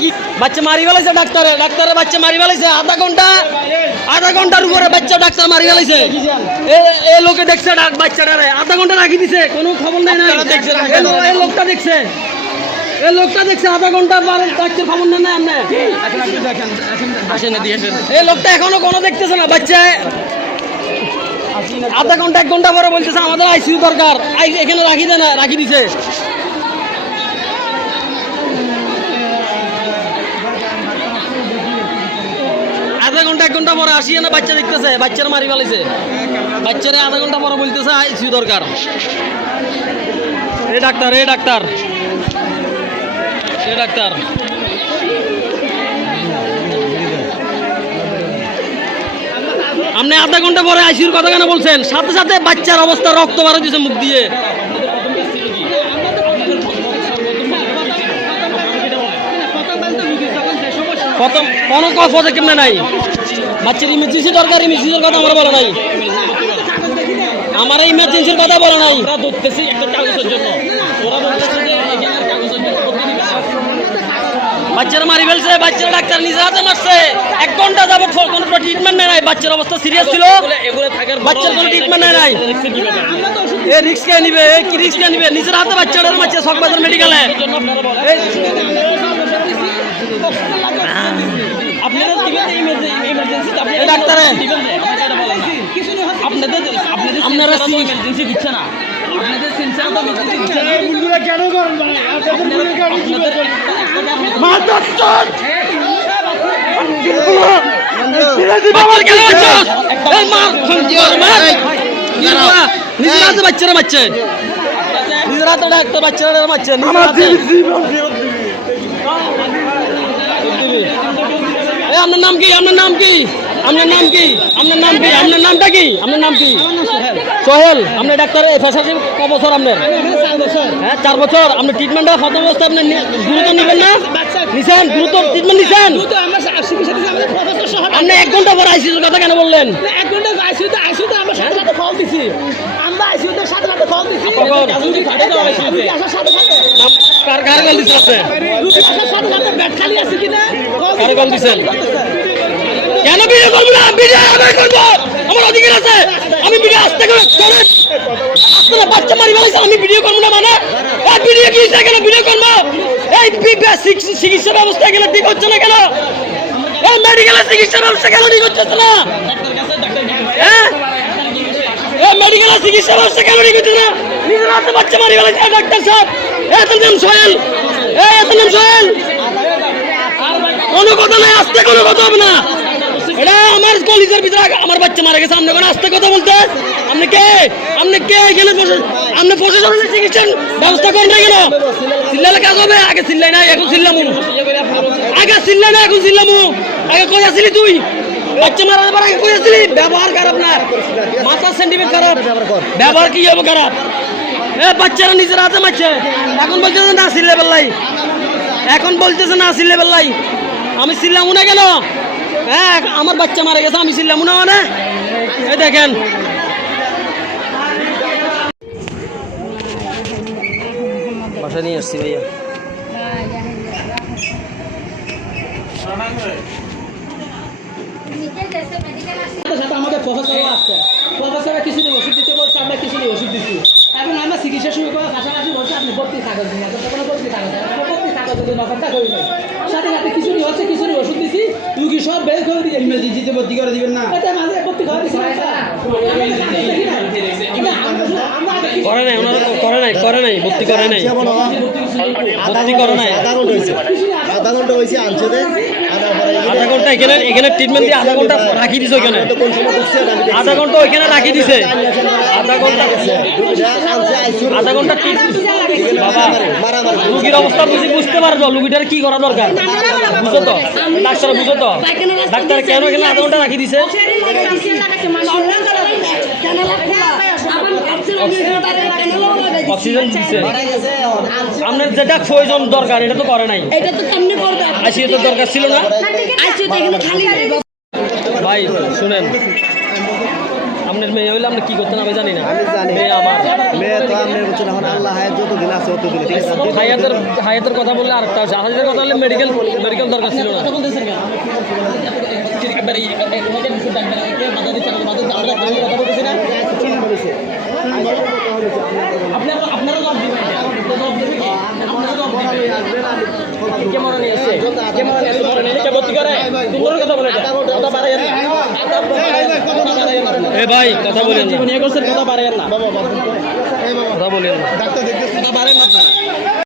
কি বাচ্চা মারি ফেলাইছে ডাক্তারে বাচ্চা মারি ফেলাইছে আধা ঘন্টার উপরে বাচ্চা ডাক্তার মারি ফেলাইছে। এই লোকে দেখছে বাচ্চাটারে আধা ঘন্টা রাখি দিছে, কোনো খবর নেই না। এই লোকটা দেখছে আধা ঘন্টা ডাক্তার খবর নেই না। এই লোকটা এখনো কোনো দেখতেছে না। বাচ্চা আধা ঘন্টা 1 ঘন্টা পরে বলতেছে আমাদের আইসিইউ দরকার, এখানে রাখি দিছে। আধা ঘন্টা 1 ঘন্টা পরে আসিয়ে না বাচ্চা দেখতেছে, বাচ্চারা মারি ফেলাইছে। বাচ্চারা আধা ঘন্টা পরে বলতেছে আইসিইউ দরকার। এ ডাক্তার আপনি আধা ঘন্টা পরে আইসিইউর কথা কেন বলছেন? সাথে সাথে বাচ্চার অবস্থা রক্ত বার হচ্ছে মুখ দিয়ে। কোনো পদক্ষেপ নাই। বাচ্চার ইমার্জেন্সির কথা আমার বলা নাই। আমার ইমার্জেন্সির কথা বলা নাই। বাচ্চারা মারি ফেলছে, বাচ্চারা ডাক্তার নিজে হাতে মারছে। 1 ঘন্টা যাবত কোনো ট্রিটমেন্ট নাই। বাচ্চার অবস্থা সিরিয়াস ছিল, বাচ্চার কোনো ট্রিটমেন্ট নাই। এ রিস্ক কে নিবে? কি রিস্ক কে নিবে? নিজের হাতে বাচ্চাটা মারছে সকবাজার মেডিকেলে। ডাক্তারে আপনারা দিচ্ছে না। বাচ্চারা মারছে, নিজের হাতে ডাক্তার বাচ্চারা মারছে। আপনার নাম কি? আপনার নামটা কি? সোহেল। আপনার ডাক্তার ফেসাসি ক বছর? আপনার 4 বছর। আপনার ট্রিটমেন্টটা প্রথম অবস্থায় আপনি দ্রুত নেবেন না? নিছেন? দ্রুত ট্রিটমেন্ট নিছেন? আপনি 1 ঘন্টা পর আইসিইউর কথা কেন বললেন? 1 ঘন্টা আইসিইউতে আমরা সাথে কল দিছি। আমরা আইসিইউতে সাথে কল দিছি। কার কল দিছেন? সাথে বেড খালি আছে কিনা কার কল দিছেন? কেন ভিডিও করব না? ভিডিও আমি করব, আমার অধিকার আছে। আমি ভিডিও আস্তে করে আপনারা বাচ্চা মারি ফেলাইছে, আমি ভিডিও করব না মানে? এই ভিডিও কি হইছে? কেন ভিডিও করব? এই চিকিৎসা ব্যবস্থা কেন ঠিক হচ্ছে না? কেন এই মেডিকেলের চিকিৎসা ব্যবস্থা কেন ঠিক হচ্ছে না? হ্যাঁ, এই মেডিকেলের চিকিৎসা ব্যবস্থা কেন ঠিক হচ্ছে না? নিজের হাতে বাচ্চা মারি ফেলাইছে ডাক্তার সাহেব। এত নাম সোহেল, কোনো কথা নাই, আস্তে কোনো কথা হবে না। এটা আমার কলেজের ভিতরে আমার বাচ্চা মারা গেছে, আপনি কোনো আস্তে কথা বলতে? আপনি কে এখানে আপনি প্রশাসনের চিকিৎসা ব্যবস্থা করেন না কেন? চিল্লালে কাজ হবে? আগে চিল্লাই না, এখন চিল্লামু। আগে কই আসলি তুই? বাচ্চা মারার পর আগে কই আসলি? ব্যবহার খারাপ না, মাথা সেন্টিমেন্ট খারাপ, ব্যবহার কি হবে খারাপ? বাচ্চারা নিজের হাতে মারছে, এখন বলতেছে না চিল্লে বেল্লাই, আমি চিল্লামু না কেন? হ্যাঁ, আমার বাচ্চা মারা গেছে, আমি চিল্লামু না মানে? এই দেখেন, বাসা নিয়ে আসছি ভাইয়া। আমাদের প্রফেসরও আসছে, প্রফেসররা কিছু নেই ওষুধ দিতে বলছে, আমরা কিছু নেই ওষুধ দিচ্ছি। এখন আমরা চিকিৎসা শুরু করার পাশাপাশি বলছে আপনি ভর্তি কাগজ দিন, ভর্তি কাগজ নকলটা করি নাই। সাথে সাথে খিচুড়ি হচ্ছে, খিচুড়ি ওষুধ দিছি, রুগী সব বের করে দিয়ে ইমার্জেন্সিতে ভর্তি করে দিবেন না? এটা মাঝে ভর্তি করে দিচ্ছি। করে নাই ভর্তি করে নাই। আধা ঘন্টা হয়েছে আনছে, আধা ঘন্টা এখানে ট্রিটমেন্ট দিয়ে আধা ঘন্টা রাখি দিছে ওখানে, আধা ঘন্টা ওইখানে রাখি দিছে, আধা ঘন্টা বাবা। রুগীর অবস্থা বুঝতে পারছো? রুগীটার কি করা দরকার বুঝো তো? ডাক্তার বুঝো তো? ডাক্তার কেন এখানে আধা ঘন্টা রাখি দিছে? অক্সিজেন দিচ্ছে। আপনার যেটা প্রয়োজন দরকার এটা তো করে নাই। আইসিইউ তো দরকার ছিল না ভাই। শুনেন, আপনার মেয়ে হইলে আপনি কি করতেন আমি জানি না আমি জানি মেয়ে আমার মেয়ে তো আমি বলছি এখন আল্লাহ হায়াত যতদিন আছে ততদিন ঠিক আছে হায়াতের কথা বললে আরেকটা আছে হায়াতের কথা বললে মেডিকেল দরকার ছিল না কথা বলতেছেন কেন আপনারা জবাব দিবেন ক্যামেরা নিয়ে এসছে ক্যামেরা নিয়ে এসছে মরণে কে ভর্তি করে তোমার কথা বলে কথা বাড়াইয়েন না এ ভাই কথা বলেন জীবন এ করছেন কথা বাড়াইয়েন না কথা বলেন না ডাক্তার দেখতেছি কথা বাড়াইন না আপনারা